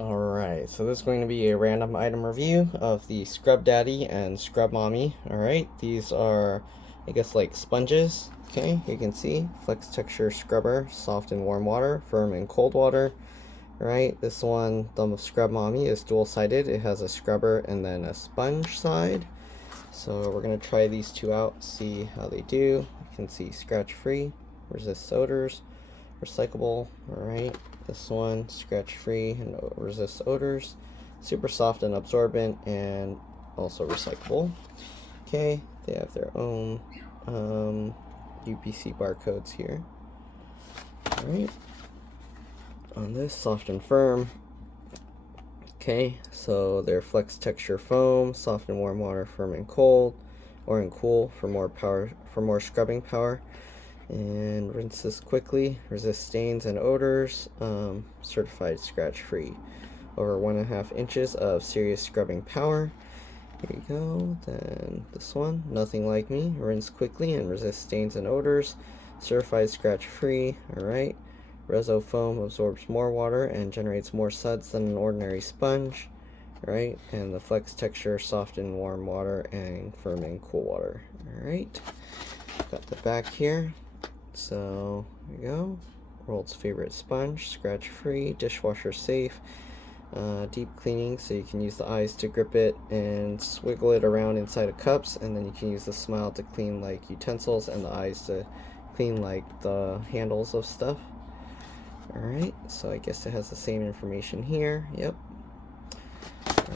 Alright, so this is going to be a random item review of the Scrub Daddy and Scrub Mommy. Alright, these are, I guess, like sponges. Okay, you can see flex texture scrubber, soft in warm water, firm in cold water. Alright, this one, the Scrub Mommy, is dual-sided. It has a scrubber and then a sponge side. So we're going to try these two out, see how they do. You can see scratch-free, resists odors, recyclable. Alright, this one scratch free and resists odors, super soft and absorbent, and also recyclable. Okay, they have their own UPC barcodes here. Alright, on this, soft and firm. Okay, so they're flex texture foam, soft and warm water, firm and cold, or in cool for more power, for more scrubbing power. And rinse this quickly, resist stains and odors, certified scratch free. Over 1.5 inches of serious scrubbing power. Here you go. Then this one, Nothing Like Me, rinse quickly and resist stains and odors, certified scratch free. Alright, Reso foam absorbs more water and generates more suds than an ordinary sponge. Alright, and the flex texture, soft in warm water and firm in cool water. Alright, got the back here. So there you go. World's favorite sponge, scratch free, dishwasher safe, deep cleaning, so you can use the eyes to grip it and swiggle it around inside of cups, and then you can use the smile to clean like utensils and the eyes to clean like the handles of stuff. Alright, so I guess it has the same information here. Yep.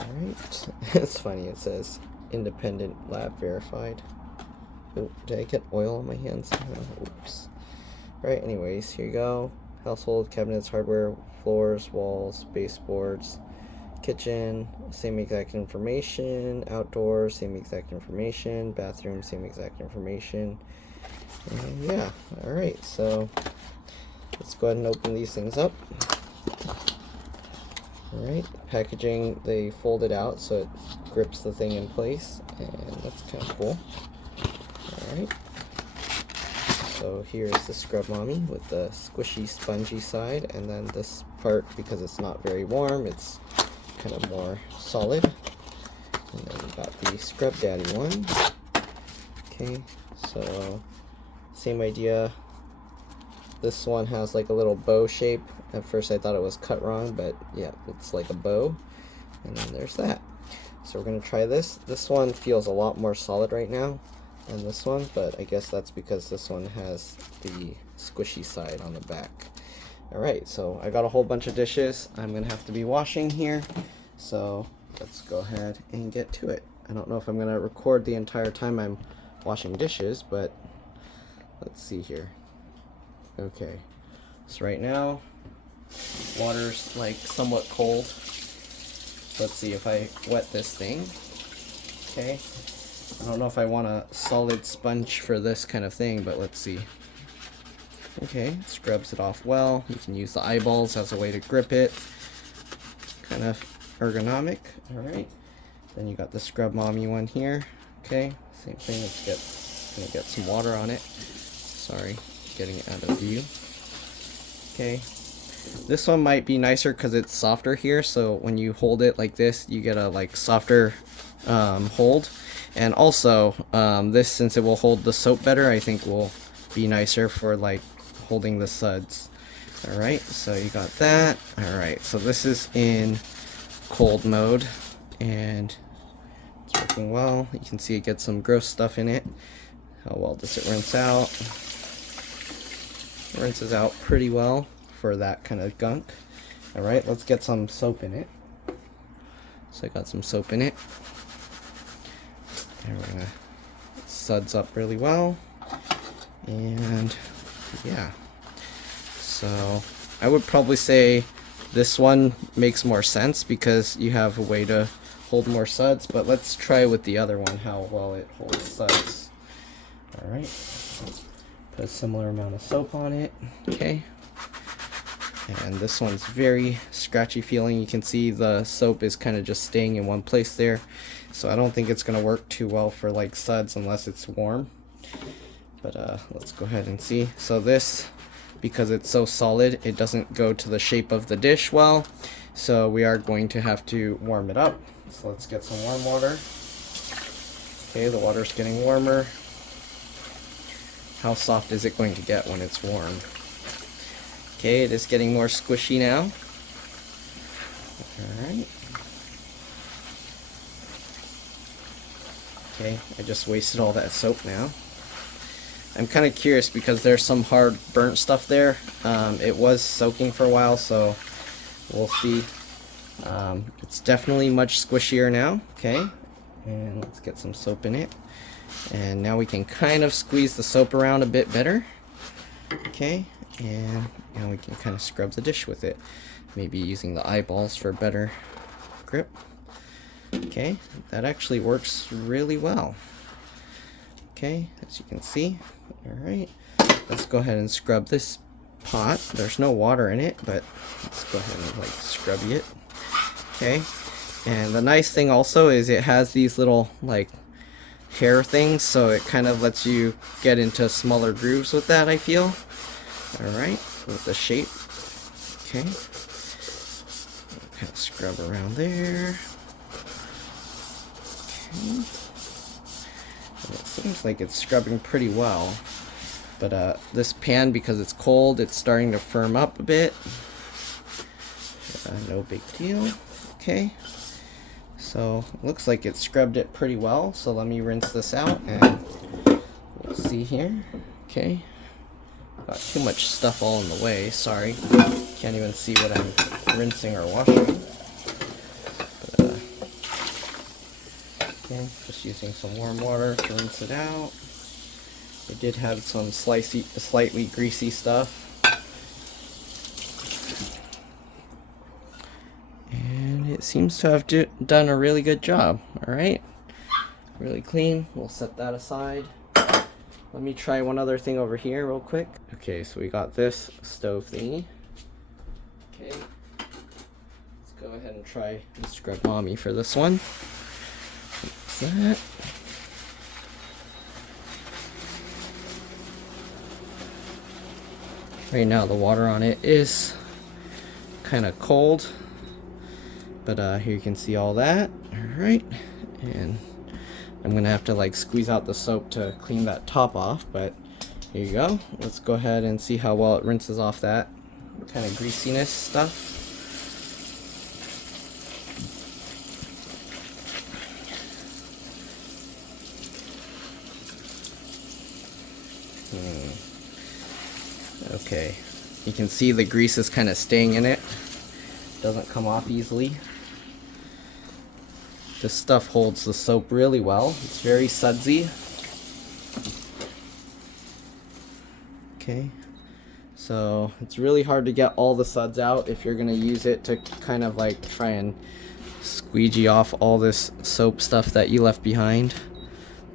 Alright. It's funny, it says independent lab verified. Oh, did I get oil on my hands? Oh, oops. Right, anyways, here you go. Household, cabinets, hardware, floors, walls, baseboards, kitchen, same exact information. Outdoors, same exact information. Bathroom, same exact information. And yeah, alright, so let's go ahead and open these things up. Alright, packaging, they fold it out so it grips the thing in place, and that's kind of cool. Alright. So here's the Scrub Mommy with the squishy, spongy side, and then this part, because it's not very warm, it's kind of more solid. And then we got the Scrub Daddy one. Okay, so same idea. This one has like a little bow shape. At first I thought it was cut wrong, but yeah, it's like a bow. And then there's that. So we're going to try this. This one feels a lot more solid right now than this one, but I guess that's because this one has the squishy side on the back. Alright, so I got a whole bunch of dishes I'm gonna have to be washing here, so let's go ahead and get to it. I don't know if I'm gonna record the entire time I'm washing dishes, but let's see here. Okay, so right now water's like somewhat cold. Let's see if I wet this thing. Okay, I don't know if I want a solid sponge for this kind of thing, but let's see. Okay, it scrubs it off well. You can use the eyeballs as a way to grip it. Kind of ergonomic. Alright. Then you got the Scrub Mommy one here. Okay, same thing. Gonna get some water on it. Sorry, getting it out of view. Okay. This one might be nicer because it's softer here, so when you hold it like this, you get a like softer hold. And also, this, since it will hold the soap better, I think will be nicer for like holding the suds. Alright, so you got that. Alright, so this is in cold mode, and it's working well. You can see it gets some gross stuff in it. How well does it rinse out? It rinses out pretty well for that kind of gunk. Alright, let's get some soap in it. So I got some soap in it. And we're gonna suds up really well. And yeah, so I would probably say this one makes more sense because you have a way to hold more suds, but let's try with the other one how well it holds suds. Alright, put a similar amount of soap on it. Okay, and this one's very scratchy feeling. You can see the soap is kind of just staying in one place there, so I don't think it's gonna work too well for like suds unless it's warm. But let's go ahead and see. So this, because it's so solid, it doesn't go to the shape of the dish well, so we are going to have to warm it up. So let's get some warm water. Okay, the water's getting warmer. How soft is it going to get when it's warm? Okay, it is getting more squishy now. Alright. Okay, I just wasted all that soap now. I'm kind of curious because there's some hard burnt stuff there. It was soaking for a while, so we'll see. It's definitely much squishier now. Okay, and let's get some soap in it. And now we can kind of squeeze the soap around a bit better. Okay, and now we can kind of scrub the dish with it. Maybe using the eyeballs for better grip. Okay, that actually works really well. Okay, as you can see. Alright, let's go ahead and scrub this pot. There's no water in it, but let's go ahead and like scrub it. Okay, and the nice thing also is it has these little like hair things, so it kind of lets you get into smaller grooves with that, I feel. Alright, with the shape. Okay, kind of scrub around there. Okay. And it seems like it's scrubbing pretty well, but this pan, because it's cold, it's starting to firm up a bit. No big deal. Okay, so looks like it scrubbed it pretty well, so let me rinse this out and we'll see here. Okay, got too much stuff all in the way, sorry, can't even see what I'm rinsing or washing. But, okay, just using some warm water to rinse it out. It did have some slightly greasy stuff. And it seems to have done a really good job. Alright, really clean. We'll set that aside. Let me try one other thing over here real quick. Okay, so we got this stove thingy. Okay, let's go ahead and try the Scrub Mommy for this one. What's that? Right now the water on it is kind of cold, but here you can see all that. Alright, and I'm gonna have to like squeeze out the soap to clean that top off, but here you go. Let's go ahead and see how well it rinses off that kind of greasiness stuff. Okay, you can see the grease is kind of staying in it. Doesn't come off easily. This stuff holds the soap really well. It's very sudsy. Okay, so it's really hard to get all the suds out if you're gonna use it to kind of like try and squeegee off all this soap stuff that you left behind.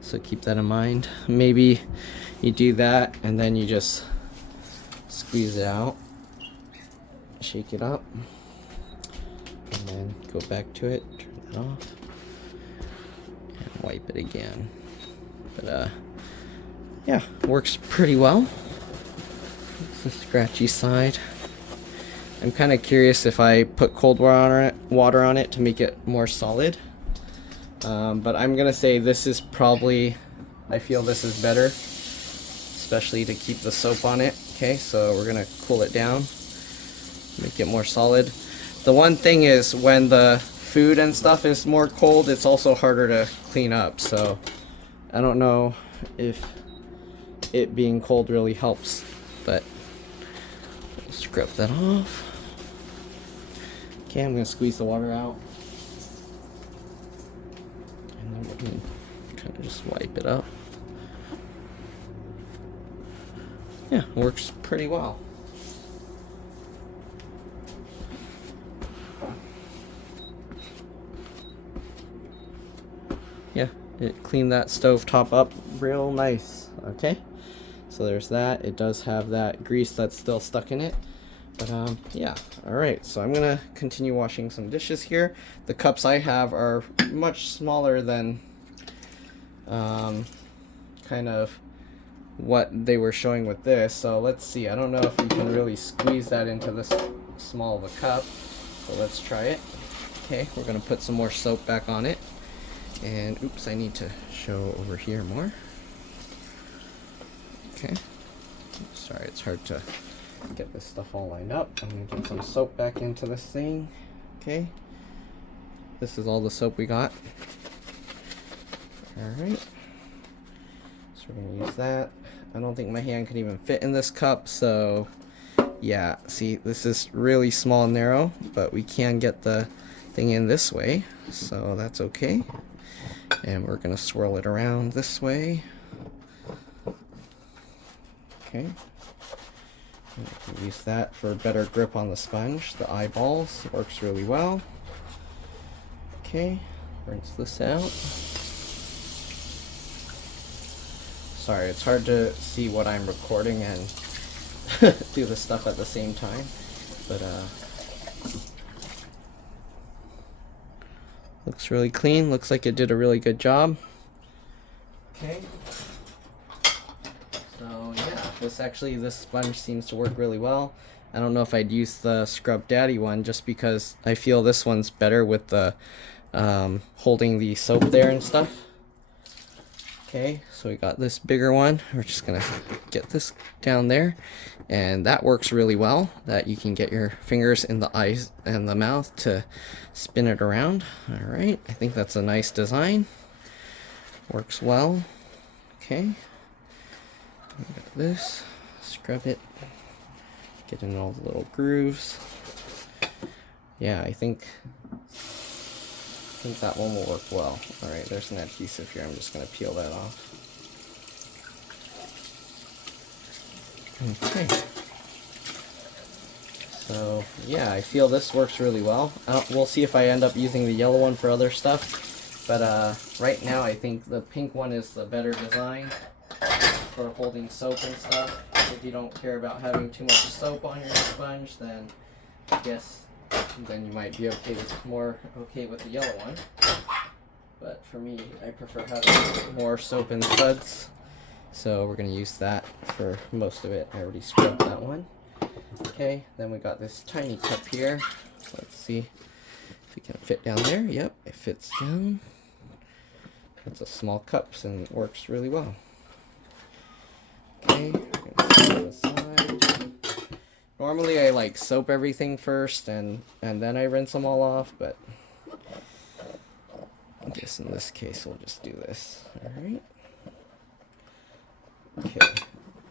So keep that in mind. Maybe you do that and then you just squeeze it out, shake it up, and then go back to it, turn that off, and wipe it again. But yeah, works pretty well. It's the scratchy side. I'm kind of curious if I put cold water on it to make it more solid. But I'm gonna say this is probably, I feel this is better, especially to keep the soap on it. Okay, so we're gonna cool it down, make it more solid. The one thing is when the food and stuff is more cold, it's also harder to clean up, so I don't know if it being cold really helps, but we'll scrub that off. Okay, I'm gonna squeeze the water out, and then we're gonna kind of just wipe it up. Yeah, works pretty well. Yeah, it cleaned that stove top up real nice. Okay, so there's that. It does have that grease that's still stuck in it, but yeah. All right, so I'm gonna continue washing some dishes here. The cups I have are much smaller than kind of what they were showing with this, so let's see. I don't know if we can really squeeze that into this small of a cup. So let's try it. Okay, we're gonna put some more soap back on it. And oops, I need to show over here more. Okay. Sorry, it's hard to get this stuff all lined up. I'm gonna get some soap back into this thing. Okay. This is all the soap we got. Alright. So we're gonna use that. I don't think my hand can even fit in this cup, so yeah, see, this is really small and narrow, but we can get the thing in this way, so that's okay. And we're gonna swirl it around this way. Okay. And we can use that for better grip on the sponge. The eyeballs works really well. Okay, rinse this out. Sorry, it's hard to see what I'm recording and do the stuff at the same time, but looks really clean. Looks like it did a really good job. Okay. So yeah, this sponge seems to work really well. I don't know if I'd use the Scrub Daddy one just because I feel this one's better with the holding the soap there and stuff. Okay, so we got this bigger one. We're just gonna get this down there, and that works really well, that you can get your fingers in the eyes and the mouth to spin it around. All right, I think that's a nice design. Works well. Okay, we got this, scrub it, get in all the little grooves. Yeah, I think that one will work well. Alright, there's an adhesive here. I'm just going to peel that off. Okay. So, yeah, I feel this works really well. We'll see if I end up using the yellow one for other stuff. But right now, I think the pink one is the better design for holding soap and stuff. If you don't care about having too much soap on your sponge, then I guess then you might be more okay with the yellow one. But for me, I prefer having more soap and suds, so we're going to use that for most of it. I already scrubbed that one. Okay, then we got this tiny cup here. Let's see if it can fit down there. Yep, it fits down. It's a small cup and it works really well. Okay, we're going to set it aside. Normally I like soap everything first and then I rinse them all off, but I guess in this case we'll just do this. Alright. Okay.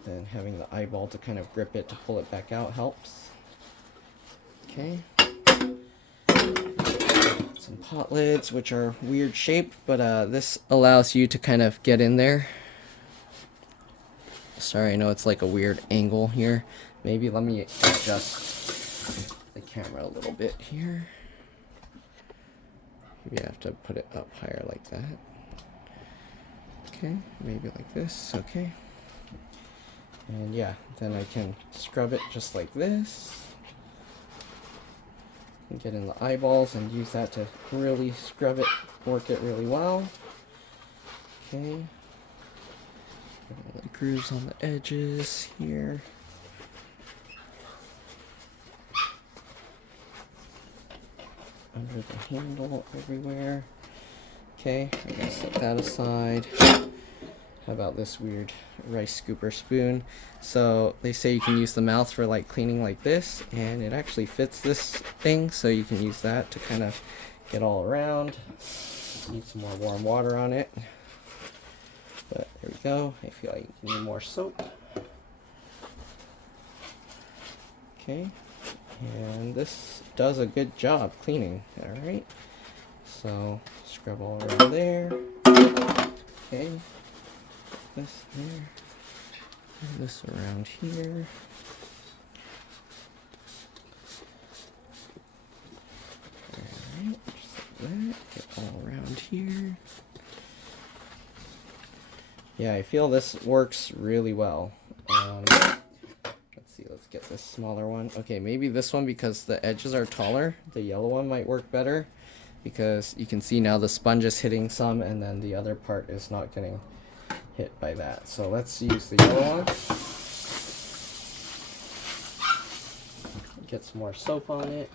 Then having the eyeball to kind of grip it to pull it back out helps. Okay. Some pot lids, which are weird shaped, but this allows you to kind of get in there. Sorry, I know it's like a weird angle here. Maybe let me adjust the camera a little bit here. Maybe I have to put it up higher like that. Okay, maybe like this, okay. And yeah, then I can scrub it just like this. And get in the eyeballs and use that to really scrub it, work it really well. Okay. The grooves on the edges here. Under the handle everywhere. Okay, I'm gonna set that aside. How about this weird rice scooper spoon? So they say you can use the mouth for like cleaning like this, and it actually fits this thing, so you can use that to kind of get all around. Need some more warm water on it. But there we go. I feel like you need more soap. Okay. And this does a good job cleaning. Alright. So scrub all around there. Okay. This there. And this around here. Alright, just like that. Get all around here. Yeah, I feel this works really well. Let's see, let's get this smaller one. Okay, maybe this one, because the edges are taller. The yellow one might work better, because you can see now the sponge is hitting some, and then the other part is not getting hit by that. So let's use the yellow one. Get some more soap on it.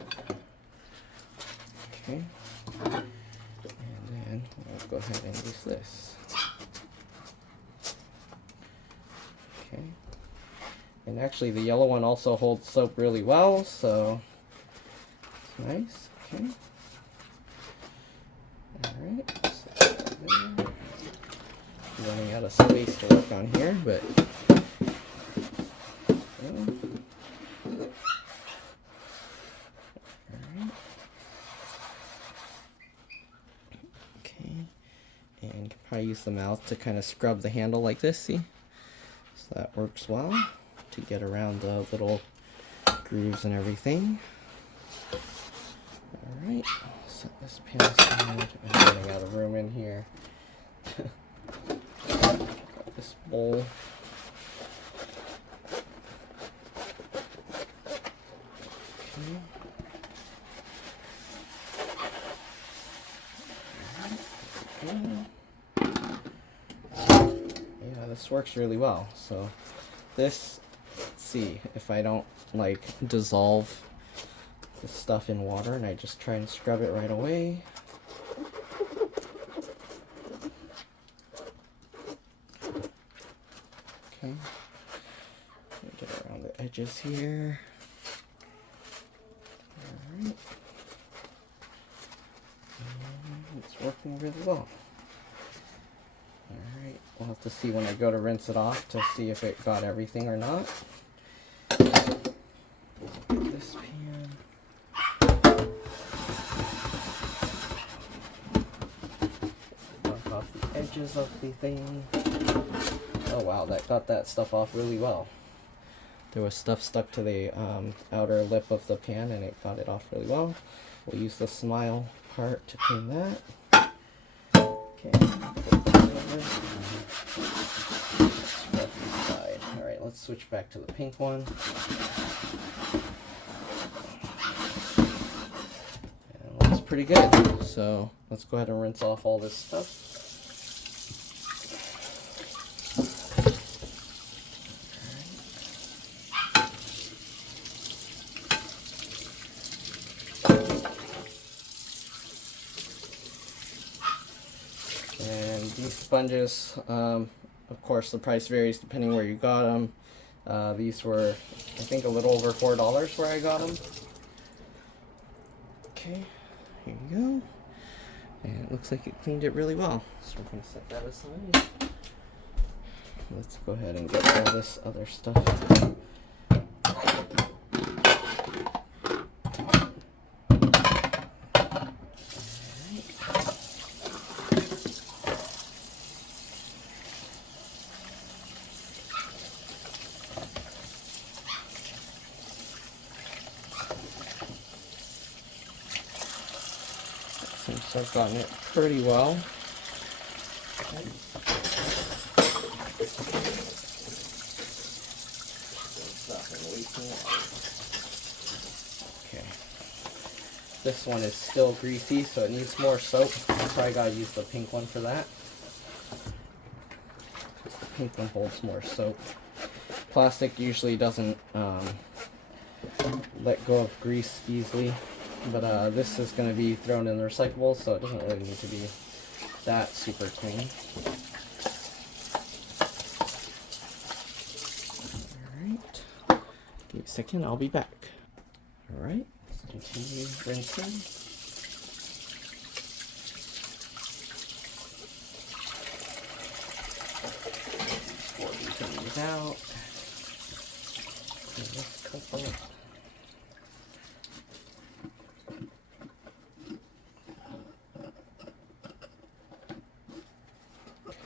Okay. And then we'll go ahead and use this. Okay. And actually the yellow one also holds soap really well, so it's nice. Okay. Alright. So running out of space to work on here, but and you can probably use the mouth to kind of scrub the handle like this, see? So that works well to get around the little grooves and everything. Alright, set this pan aside. I'm running out of room in here. Got this bowl. Okay. Yeah, this works really well. So this, let's see if I don't like dissolve the stuff in water and I just try and scrub it right away. Okay, get around the edges here. Alright. It's working really well. Alright, we'll have to see when I go to rinse it off to see if it got everything or not. This pan. Knock off the edges of the thing. Oh wow, that got that stuff off really well. There was stuff stuck to the outer lip of the pan and it got it off really well. We'll use the smile part to clean that. Okay. Alright, let's switch back to the pink one. And it looks pretty good. So let's go ahead and rinse off all this stuff. And these sponges, of course, the price varies depending where you got them. These were, I think, a little over $4 where I got them. Okay, here you go. And it looks like it cleaned it really well. So we're going to set that aside. Let's go ahead and get all this other stuff. Seems to have gotten it pretty well. Okay. This one is still greasy, so it needs more soap. I probably gotta use the pink one for that. The pink one holds more soap. Plastic usually doesn't let go of grease easily. But this is going to be thrown in the recyclables, so it doesn't really need to be that super clean. Alright, give me a second, I'll be back. Alright, let's continue rinsing. Pour these out. And this couple.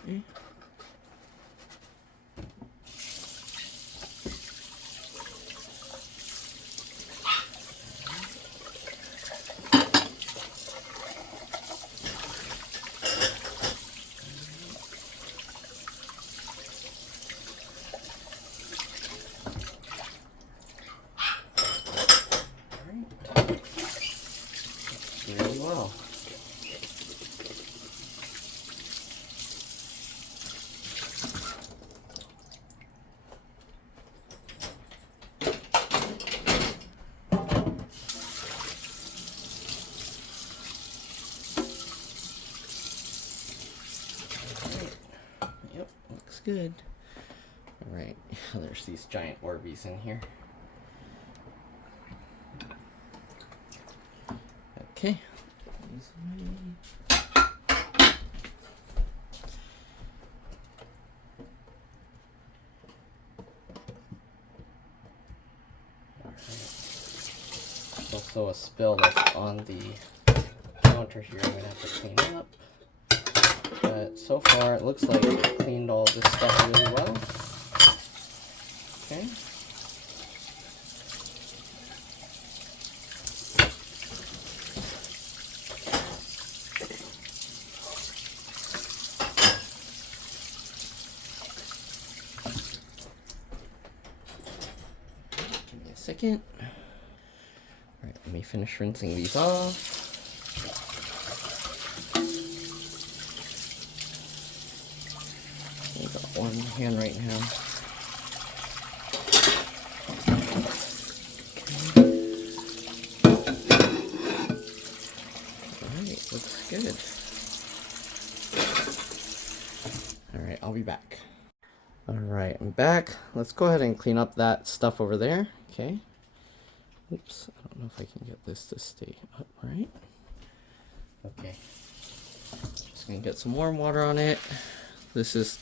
Okay. Really well. good. All right, there's these giant Orbeez in here. Okay. Also a spill that's on the counter here I'm gonna have to clean up. But so far it looks like it cleaned all this stuff really well. Okay. Give me a second. Alright, let me finish rinsing these off. I've got one hand right now. Alright, looks good. Alright, I'll be back. Alright, I'm back. Let's go ahead and clean up that stuff over there. Okay. Oops, I don't know if I can get this to stay upright. Okay. Just gonna get some warm water on it. It's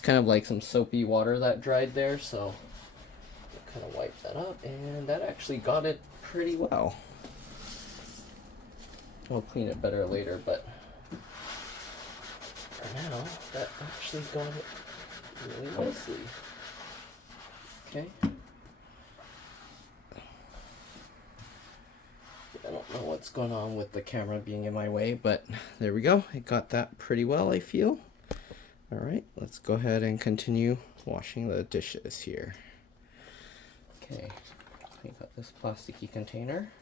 kind of like some soapy water that dried there, so kind of wipe that up, and that actually got it pretty well. We'll clean it better later, but for now, that actually got it really nicely. Okay. I don't know what's going on with the camera being in my way, but there we go. I got that pretty well, I feel. All right, let's go ahead and continue washing the dishes here. Okay, I got this plasticky container.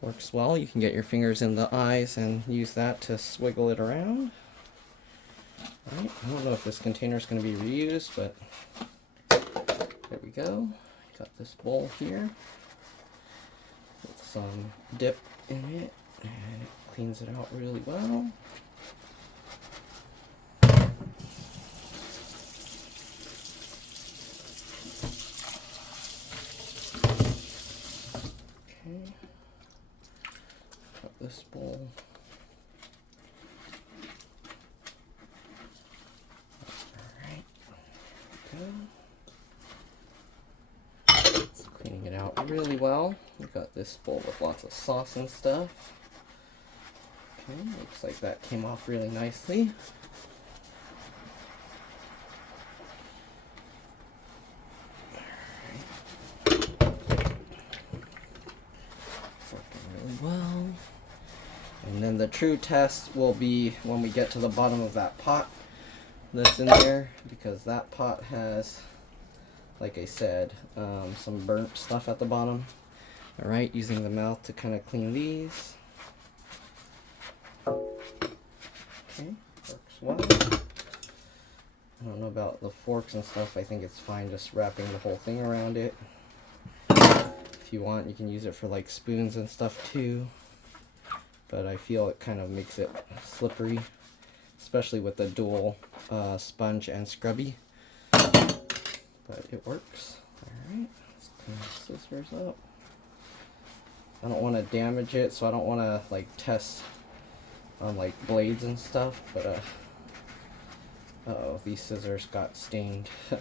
Works well. You can get your fingers in the eyes and use that to swiggle it around. All right, I don't know if this container is going to be reused, but there we go. Got this bowl here with some dip in it, and it cleans it out really well. Okay, got this bowl. Alright, go. It's cleaning it out really well. We got this bowl with lots of sauce and stuff. Okay, looks like that came off really nicely. Well, and then the true test will be when we get to the bottom of that pot that's in there, because that pot has, like I said, some burnt stuff at the bottom. All right, using the mouth to kind of clean these. Okay, works well. I don't know about the forks and stuff. I think it's fine just wrapping the whole thing around it. If you want, you can use it for like spoons and stuff too, but I feel it kind of makes it slippery, especially with the dual sponge and scrubby, but it works. Alright, let's clean the scissors up. I don't want to damage it, so I don't want to like test on like blades and stuff, but uh-oh, these scissors got stained. Okay.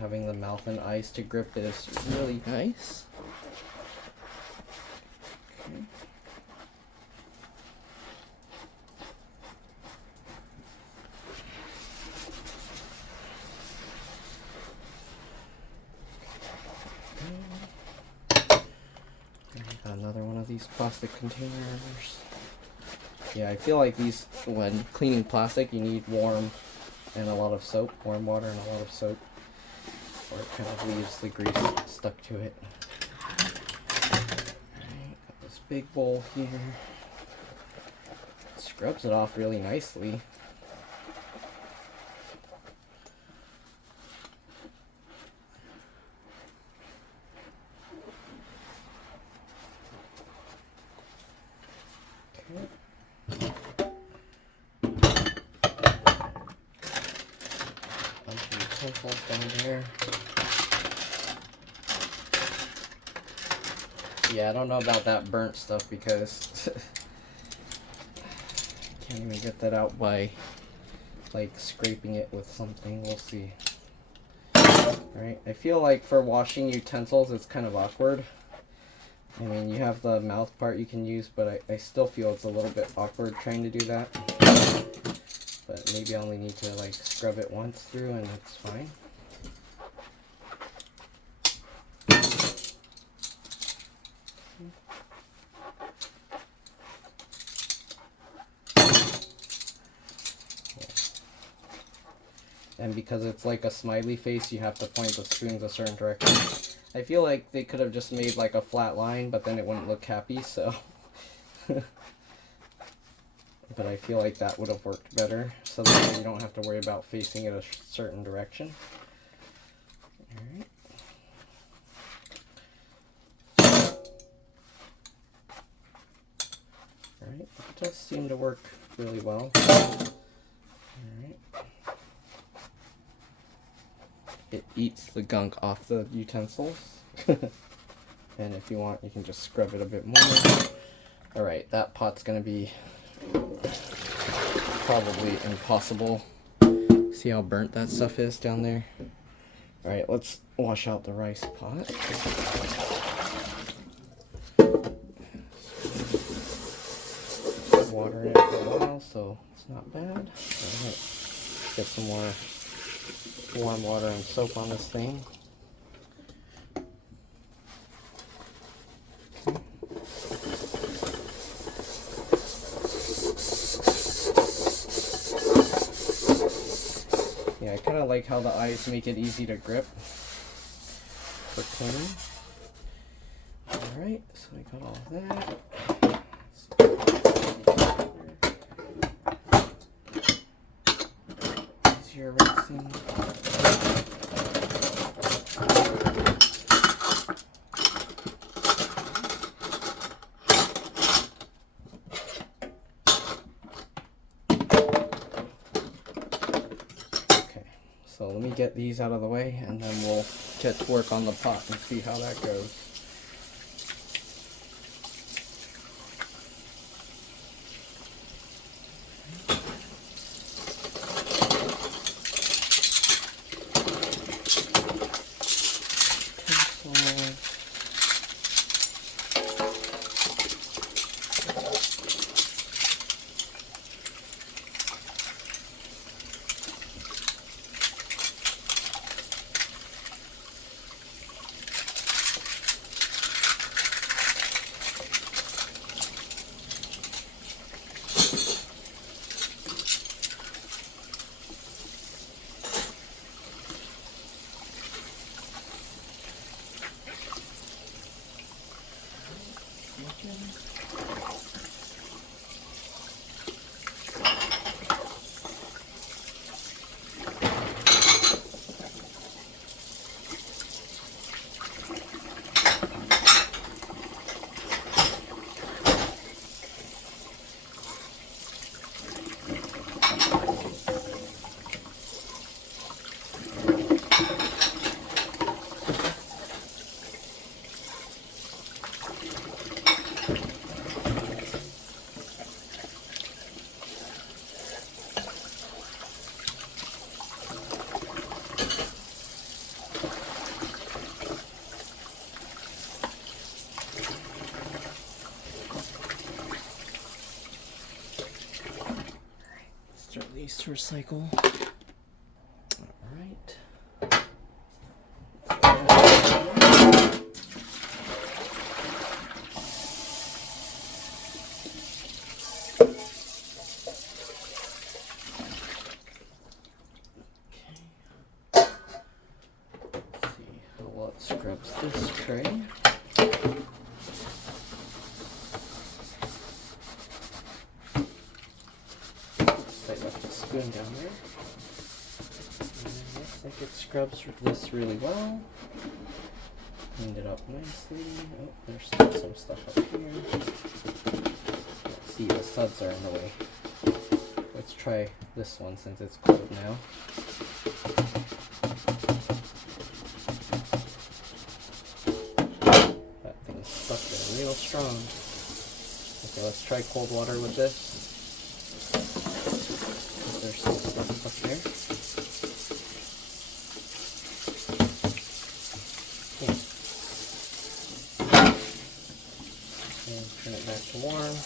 Having the mouth and eyes to grip is really nice. Okay. Got another one of these plastic containers. Yeah, I feel like these, when cleaning plastic, you need warm and a lot of soap, warm water and a lot of soap, or it kind of leaves the grease stuck to it. Alright, got this big bowl here. scrubs it off really nicely. Utensils down there. Yeah, I don't know about that burnt stuff because can't even get that out by like scraping it with something. We'll see. Alright, I feel like for washing utensils it's kind of awkward. I mean, you have the mouth part you can use, but I still feel it's a little bit awkward trying to do that. But maybe I only need to like scrub it once through and it's fine. And because it's like a smiley face, you have to point the spoons a certain direction. I feel like they could have just made like a flat line, but then it wouldn't look happy, so. But I feel like that would have worked better, so that you don't have to worry about facing it a certain direction. Alright. Alright, it does seem to work really well. Alright. It eats the gunk off the utensils. And if you want, you can just scrub it a bit more. Alright, that pot's gonna be probably impossible. See how burnt that stuff is down there? Alright, let's wash out the rice pot. Water in it for a while, so it's not bad. Alright, get some more warm water and soap on this thing. Yeah, I kind of like how the eyes make it easy to grip for cleaning. Alright, so we got all that. Easier rinsing. So let me get these out of the way and then we'll get to work on the pot and see how that goes. Start these to recycle. Alright. Scrubs this tray. spoon down there. And it looks like it scrubs this really well. Cleaned it up nicely. Oh, there's still some stuff up here. Let's see, the suds are in the way. Let's try this one since it's cold now. That thing's stuck there real strong. Okay, let's try cold water with this. There's some stuff stuck there. Okay. And turn it back to warm.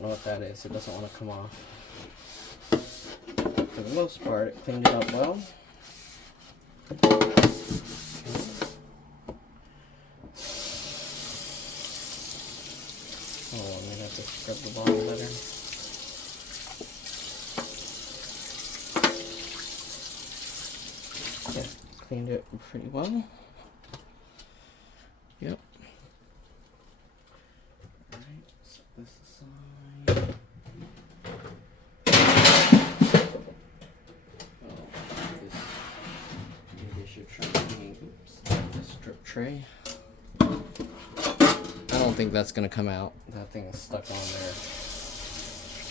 What that is, it doesn't want to come off. For the most part, it cleaned it up well. Oh, I'm gonna have to scrub the bottom better. Yeah, cleaned it pretty well. Yep. Alright, set this aside. Maybe I should try cleaning, this drip tray. I don't think that's gonna come out. That thing is stuck on there.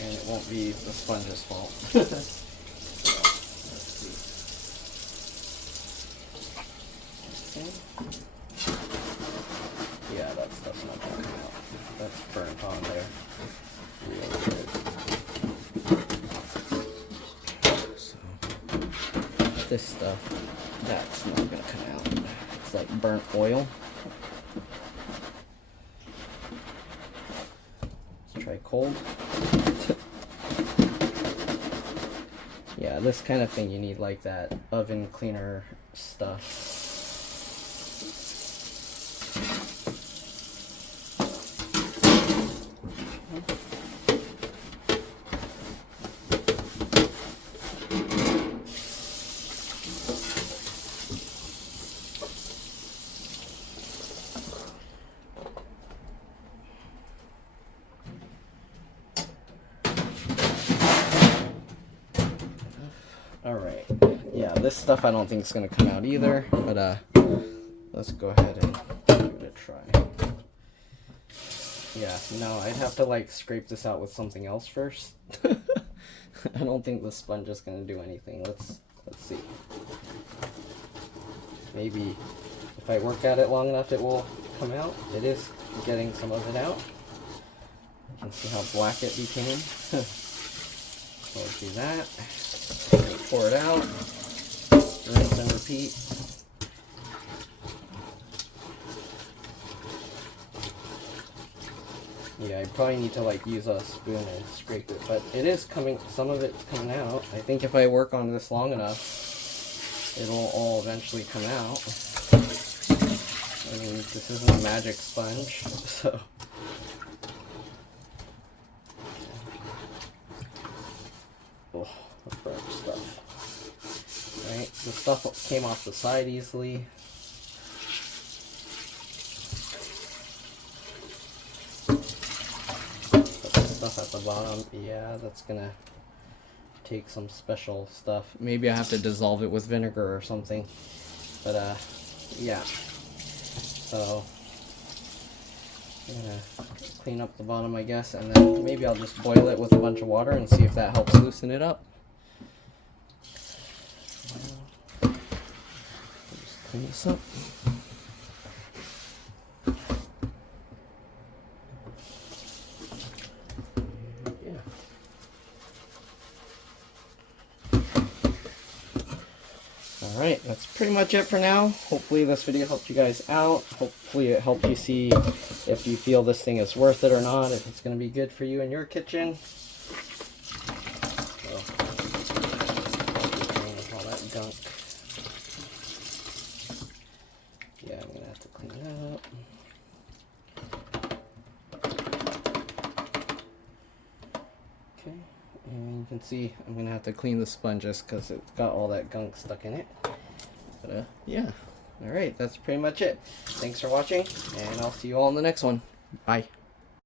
And it won't be the sponge's fault. Let's see. Okay. Yeah, that stuff's not gonna come out. That's burnt on there. Real good. So, this stuff, that's not gonna come out. It's like burnt oil. Let's try cold. Yeah, this kind of thing you need like that oven cleaner stuff. Alright, yeah, this stuff I don't think is going to come out either, but let's go ahead and give it a try. Yeah, no, I'd have to like scrape this out with something else first. I don't think the sponge is going to do anything. Let's see. Maybe if I work at it long enough it will come out. It is getting some of it out. You can see how black it became. So we'll do that. Pour it out, rinse and repeat. Yeah, I probably need to like use a spoon and scrape it, but it is coming, some of it's coming out. I think if I work on this long enough, it'll all eventually come out. I mean, this isn't a magic sponge, so. Oh, the burnt stuff. Right, the stuff came off the side easily. But the stuff at the bottom, yeah, that's gonna take some special stuff. Maybe I have to dissolve it with vinegar or something. But yeah. So I'm gonna clean up the bottom, I guess, and then maybe I'll just boil it with a bunch of water and see if that helps loosen it up. Just clean this up. Yeah. Alright, that's pretty much it for now. Hopefully this video helped you guys out. Hopefully it helped you see if you feel this thing is worth it or not, if it's going to be good for you in your kitchen. So, all that gunk. Yeah, I'm going to have to clean that up. Okay, and you can see I'm going to have to clean the sponges because it's got all that gunk stuck in it. But yeah, Alright, that's pretty much it. Thanks for watching, and I'll see you all in the next one. Bye.